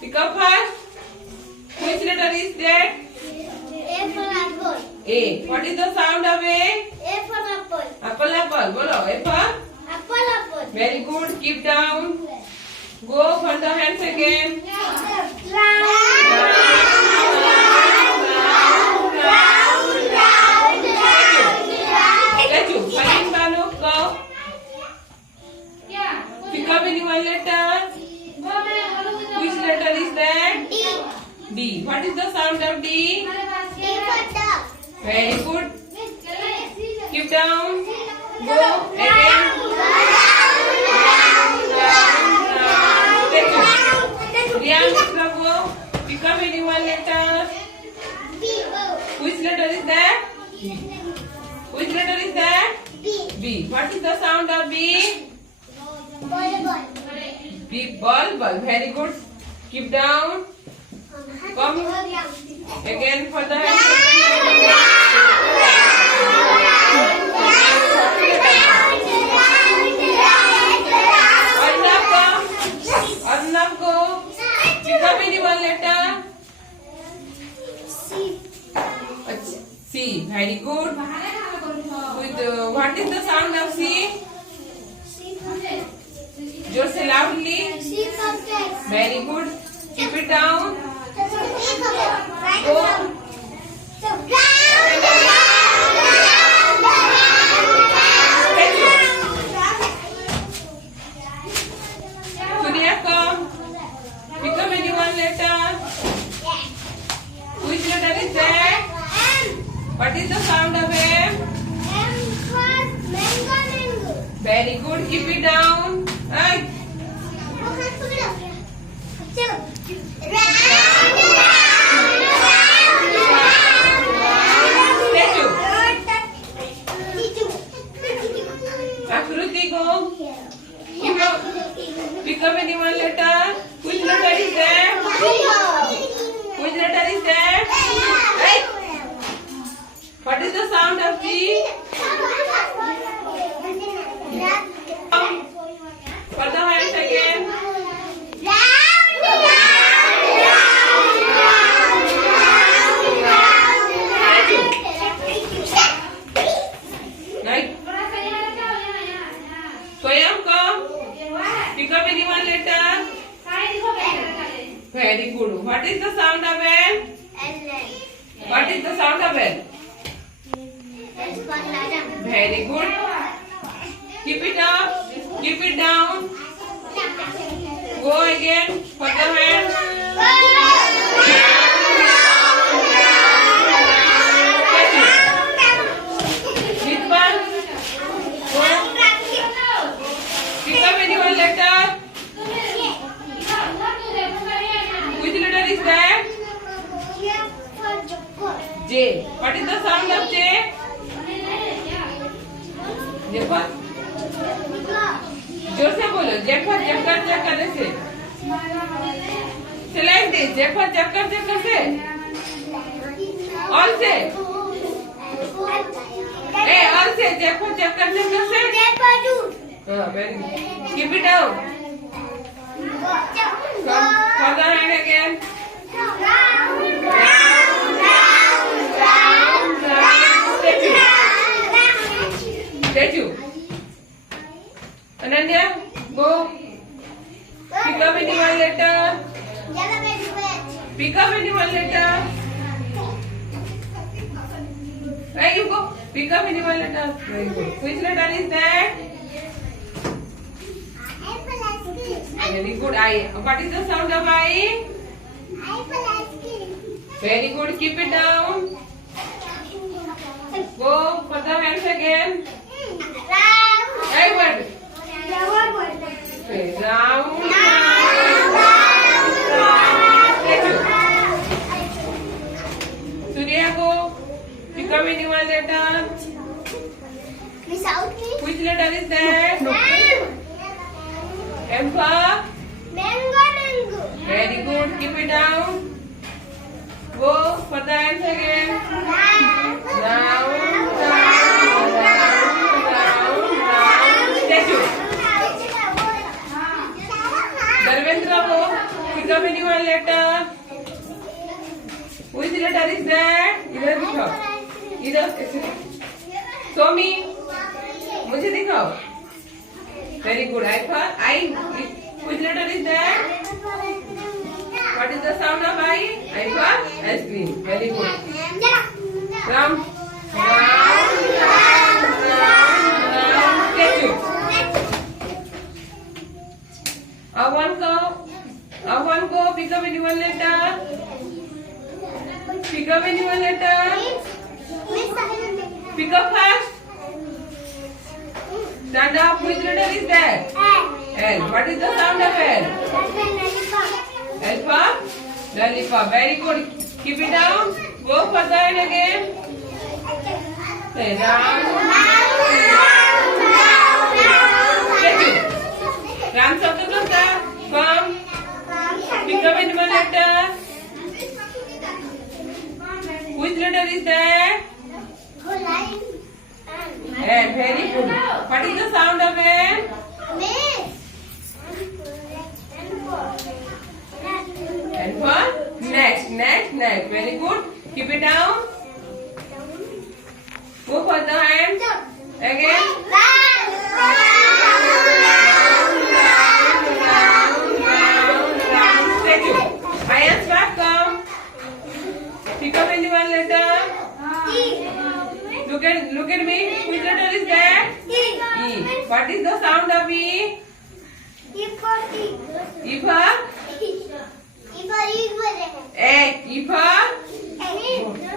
Pick up first. Which letter is that? A for apple. A. What is the sound of A? A for apple. Apple, apple. Bolo. A for? Apple, apple. Very good. Keep down. Go for the hands again. Let you. Fine, Banu. Go. Pick up any one letter. Which letter is that? D. D. What is the sound of D? D for dog. Very good. Keep down. Go again. Riyan, go. Pick up any one letter. Which letter is that? Which letter is that? B. B. What is the sound of B? Ball. B. Ball, ball. Very good. Keep down. Come. Again for the Arnab, go. Pick up any one letter. C. C. Very good. With what is the sound of C? Just say loudly. C for cat. Very good. Keep it down. Go. Surya, come. Pick up any one letter. Which letter is that? M. What is the sound of M? M for mango. Very good. Keep it down. Right. Akruti, go. Pick up any one letter. Which letter is that? Which letter is that? Right. What is the sound of G? For the hands again. Right. Swayam, come. Pick up any one letter. Very good. What is the sound of L? What is the sound of L? Very good. Keep it up. Keep it down. Go again. For the hands. Nitpan, go. Pick up any one letter. Which letter is that? J. What is the sound of J? J for? जोर से बोलो. J for चक्कर से. Select this. J for चक्कर से. All से. All से. J for चक्कर से. Very good. Keep it down. Come. Further hand again. Statue. Ananya, go. Pick up any one letter. Pick up any one letter. Hey, you go. Pick up any one letter. Very good. Which letter is that? Very good. I. What is the sound of I? Very good. Keep it down. Go. Put the hands again. Hey, what? Okay, round. Surya, go. Pick up any one letter. Which letter is that? M for? Mango. Very good. Keep it down. Go for the hands again. Round. Statue. Dharmendra, go. Pick Pick up anyone letter. Which letter is that? इधर दिखाओ. इधर. Show me. मुझे दिखाओ. Very good. I. Which letter is that? What is the sound of I? I for ice cream. Very good. Ram. Statue. One go. Pick up anyone letter. Pick up anyone letter. Pick up first. Stand up. Which letter is that? L. What is the sound of L? L for lollipop. Very good. Keep it down. Go further and again. Say round. Ram Sakata. Come. Pick up anyone letter. Which letter is that? N. Very good. What is the sound of N? And for next. Very good. Keep it down. Go for the hand. Again. Statue. Ions back come. Pick up anyone letter. Look at me. Which letter is that? E. What is the sound of E? E for egg. E for